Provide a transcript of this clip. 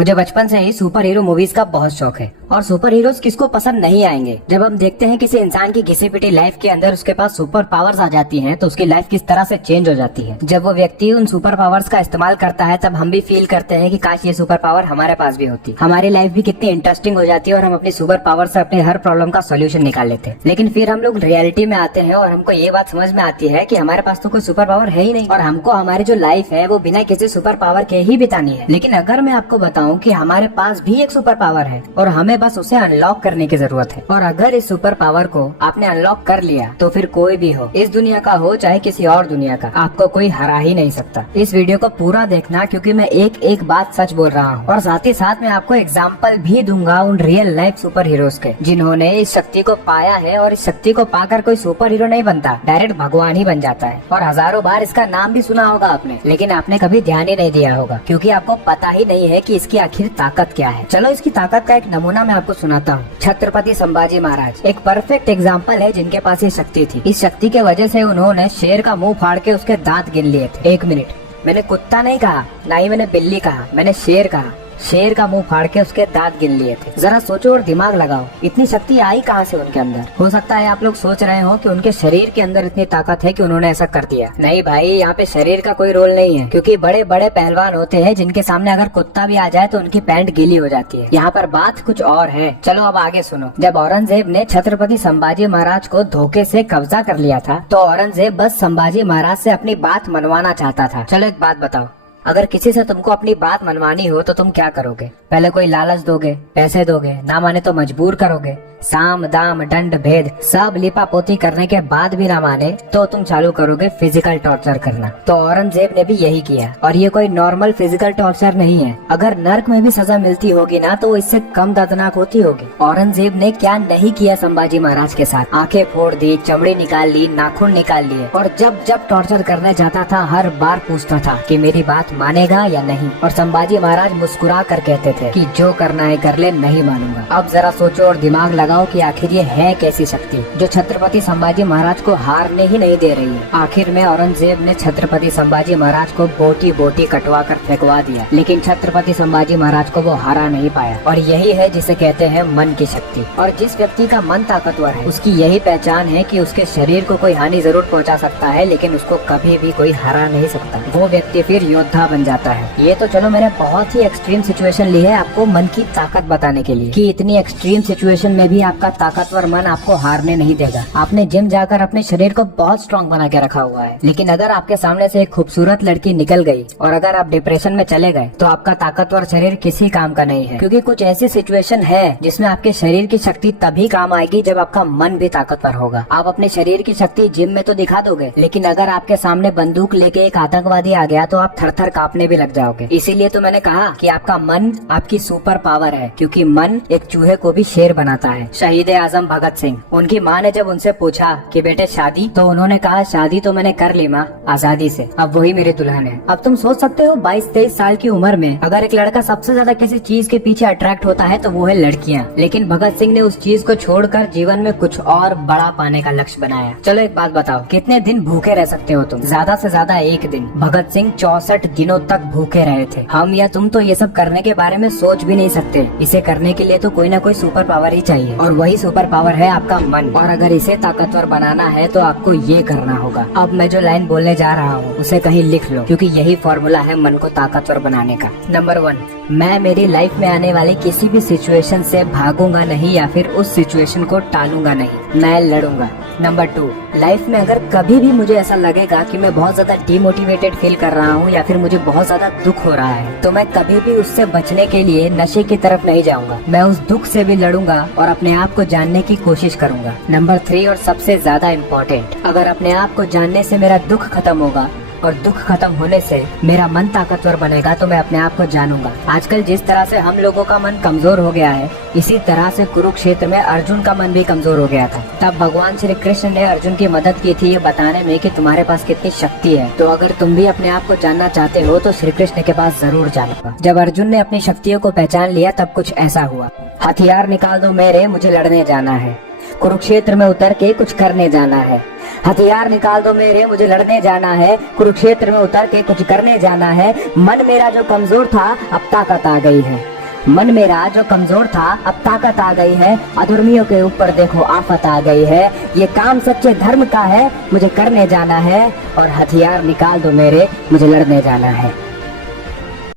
मुझे बचपन से ही सुपर हीरो मूवीज का बहुत शौक है और सुपर हीरोज किसको पसंद नहीं आएंगे। जब हम देखते हैं किसी इंसान की घिसी पिटी लाइफ के अंदर उसके पास सुपर पावर्स आ जाती हैं तो उसकी लाइफ किस तरह से चेंज हो जाती है। जब वो व्यक्ति उन सुपर पावर्स का इस्तेमाल करता है तब हम भी फील करते हैं कि काश ये सुपर पावर हमारे पास भी होती, हमारी लाइफ भी कितनी इंटरेस्टिंग हो जाती है और हम अपनी सुपर पावर से अपने हर प्रॉब्लम का सोल्यूशन निकाल लेते हैं। लेकिन फिर हम लोग रियलिटी में आते हैं और हमको ये बात समझ में आती है कि हमारे पास तो कोई सुपर पावर है ही नहीं और हमको हमारी जो लाइफ है वो बिना किसी सुपर पावर के ही बितानी है। लेकिन अगर मैं आपको बताऊं कि हमारे पास भी एक सुपर पावर है और हमें बस उसे अनलॉक करने की जरूरत है, और अगर इस सुपर पावर को आपने अनलॉक कर लिया तो फिर कोई भी हो, इस दुनिया का हो चाहे किसी और दुनिया का, आपको कोई हरा ही नहीं सकता। इस वीडियो को पूरा देखना क्योंकि मैं एक एक बात सच बोल रहा हूँ और साथ ही साथ मैं आपको एग्जाम्पल भी दूंगा उन रियल लाइफ सुपर हीरोज के जिन्होंने इस शक्ति को पाया है और इस शक्ति को पाकर कोई सुपर हीरो नहीं बनता, डायरेक्ट भगवान ही बन जाता है। और हजारों बार इसका नाम भी सुना होगा आपने, लेकिन आपने कभी ध्यान ही नहीं दिया होगा क्योंकि आपको पता ही नहीं है कि इसकी आखिर ताकत क्या है। चलो इसकी ताकत का एक नमूना मैं आपको सुनाता हूँ। छत्रपति संभाजी महाराज एक परफेक्ट एग्जाम्पल है जिनके पास ये शक्ति थी। इस शक्ति के वजह से उन्होंने शेर का मुंह फाड़ के उसके दांत गिन लिए थे। एक मिनट, मैंने कुत्ता नहीं कहा, ना ही मैंने बिल्ली कहा, मैंने शेर कहा। शेर का मुंह फाड़ के उसके दांत गिन लिए थे। जरा सोचो और दिमाग लगाओ, इतनी शक्ति आई कहाँ से उनके अंदर। हो सकता है आप लोग सोच रहे हो कि उनके शरीर के अंदर इतनी ताकत है कि उन्होंने ऐसा कर दिया। नहीं भाई, यहाँ पे शरीर का कोई रोल नहीं है क्योंकि बड़े बड़े पहलवान होते हैं जिनके सामने अगर कुत्ता भी आ जाए तो उनकी पैंट गीली हो जाती है। यहाँ पर बात कुछ और है। चलो अब आगे सुनो। जब औरंगजेब ने छत्रपति संभाजी महाराज को धोखे से कब्जा कर लिया था तो औरंगजेब बस संभाजी महाराज से अपनी बात मनवाना चाहता था। चलो एक बात बताओ, अगर किसी से तुमको अपनी बात मनवानी हो तो तुम क्या करोगे? पहले कोई लालच दोगे, पैसे दोगे, ना माने तो मजबूर करोगे। साम दाम दंड भेद सब लिपा पोती करने के बाद भी ना माने तो तुम चालू करोगे फिजिकल टॉर्चर करना। तो औरंगजेब ने भी यही किया और ये कोई नॉर्मल फिजिकल टॉर्चर नहीं है। अगर नर्क में भी सजा मिलती होगी ना तो इससे कम दर्दनाक होती होगी। औरंगजेब ने क्या नहीं किया संभाजी महाराज के साथ। आंखें फोड़ दी, चमड़ी निकाल ली, नाखून निकाल लिए और जब जब टॉर्चर करने जाता था हर बार पूछता था कि मेरी बात मानेगा या नहीं। और संभाजी महाराज मुस्कुरा कर कहते थे कि जो करना है कर ले, नहीं मानूंगा। अब जरा सोचो और दिमाग लगाओ कि आखिर ये है कैसी शक्ति जो छत्रपति संभाजी महाराज को हारने ही नहीं दे रही है। आखिर में औरंगजेब ने छत्रपति संभाजी महाराज को बोटी बोटी कटवा कर फेंकवा दिया, लेकिन छत्रपति संभाजी महाराज को वो हरा नहीं पाया। और यही है जिसे कहते हैं मन की शक्ति। और जिस व्यक्ति का मन ताकतवर है उसकी यही पहचान है कि उसके शरीर को कोई हानि जरूर पहुंचा सकता है लेकिन उसको कभी भी कोई हरा नहीं सकता। वो व्यक्ति फिर योद्धा बन जाता है। ये तो चलो मैंने बहुत ही एक्सट्रीम सिचुएशन ली है आपको मन की ताकत बताने के लिए कि इतनी एक्सट्रीम सिचुएशन में भी आपका ताकतवर मन आपको हारने नहीं देगा। आपने जिम जाकर अपने शरीर को बहुत स्ट्रॉन्ग बना के रखा हुआ है, लेकिन अगर आपके सामने से एक खूबसूरत लड़की निकल गई और अगर आप डिप्रेशन में चले गए तो आपका ताकतवर शरीर किसी काम का नहीं है। क्योंकि कुछ ऐसी सिचुएशन है जिसमें आपके शरीर की शक्ति तभी काम आएगी जब आपका मन भी ताकतवर होगा। आप अपने शरीर की शक्ति जिम में तो दिखा दोगे, लेकिन अगर आपके सामने बंदूक लेके एक आतंकवादी आ गया तो आप थर थर कांपने भी लग जाओगे। इसीलिए तो मैंने कहा कि आपका मन आपकी सुपर पावर है, क्योंकि मन एक चूहे को भी शेर बनाता है। शहीद आजम भगत सिंह, उनकी माँ ने जब उनसे पूछा कि बेटे शादी, तो उन्होंने कहा शादी तो मैंने कर ली माँ, आजादी से, अब वही मेरी दुल्हन है। अब तुम सोच सकते हो 22-23 साल की उम्र में अगर एक लड़का सबसे ज्यादा किसी चीज के पीछे अट्रैक्ट होता है तो वो है लड़कियाँ। लेकिन भगत सिंह ने उस चीज को छोड़कर जीवन में कुछ और बड़ा पाने का लक्ष्य बनाया। चलो एक बात बताओ, कितने दिन भूखे रह सकते हो तुम? ज्यादा से ज्यादा एक दिन। भगत सिंह 64 दिनों तक भूखे रहे थे। हम या तुम तो ये सब करने के बारे में सोच भी नहीं सकते। इसे करने के लिए तो कोई ना कोई सुपर पावर ही चाहिए और वही सुपर पावर है आपका मन। और अगर इसे ताकतवर बनाना है तो आपको ये करना होगा। अब मैं जो लाइन बोलने जा रहा हूँ उसे कहीं लिख लो क्योंकि यही फॉर्मूला है मन को ताकतवर बनाने का। नंबर 1, मैं मेरी लाइफ में आने वाली किसी भी सिचुएशन से भागूंगा नहीं या फिर उस सिचुएशन को टालूंगा नहीं, मैं लड़ूंगा। नंबर 2, लाइफ में अगर कभी भी मुझे ऐसा लगेगा कि मैं बहुत ज्यादा डिमोटिवेटेड फील कर रहा हूँ या फिर मुझे बहुत ज्यादा दुख हो रहा है तो मैं कभी भी उससे बचने के लिए नशे की तरफ नहीं जाऊंगा। मैं उस दुख से भी लड़ूंगा और अपने आप को जानने की कोशिश करूंगा। नंबर 3 और सबसे ज्यादा इम्पोर्टेंट, अगर अपने आप को जानने से मेरा दुख खत्म होगा और दुख खत्म होने से मेरा मन ताकतवर बनेगा तो मैं अपने आप को जानूंगा। आजकल जिस तरह से हम लोगों का मन कमजोर हो गया है, इसी तरह से कुरुक्षेत्र में अर्जुन का मन भी कमजोर हो गया था। तब भगवान श्री कृष्ण ने अर्जुन की मदद की थी ये बताने में कि तुम्हारे पास कितनी शक्ति है। तो अगर तुम भी अपने आप को जानना चाहते हो तो श्री कृष्ण के पास जरूर जाना। जब अर्जुन ने अपनी शक्तियों को पहचान लिया तब कुछ ऐसा हुआ, हथियार निकाल दो मेरे, मुझे लड़ने जाना है। कुरुक्षेत्र में उतर के कुछ करने जाना है। हथियार निकाल दो मेरे, मुझे लड़ने जाना है। कुरुक्षेत्र में उतर के कुछ करने जाना है। मन मेरा जो कमजोर था अब ताकत आ गई है। मन मेरा जो कमजोर था अब ताकत आ गई है। अधर्मियों के ऊपर देखो आफत आ गई है। ये काम सच्चे धर्म का है, मुझे करने जाना है। और हथियार निकाल दो मेरे, मुझे लड़ने जाना है।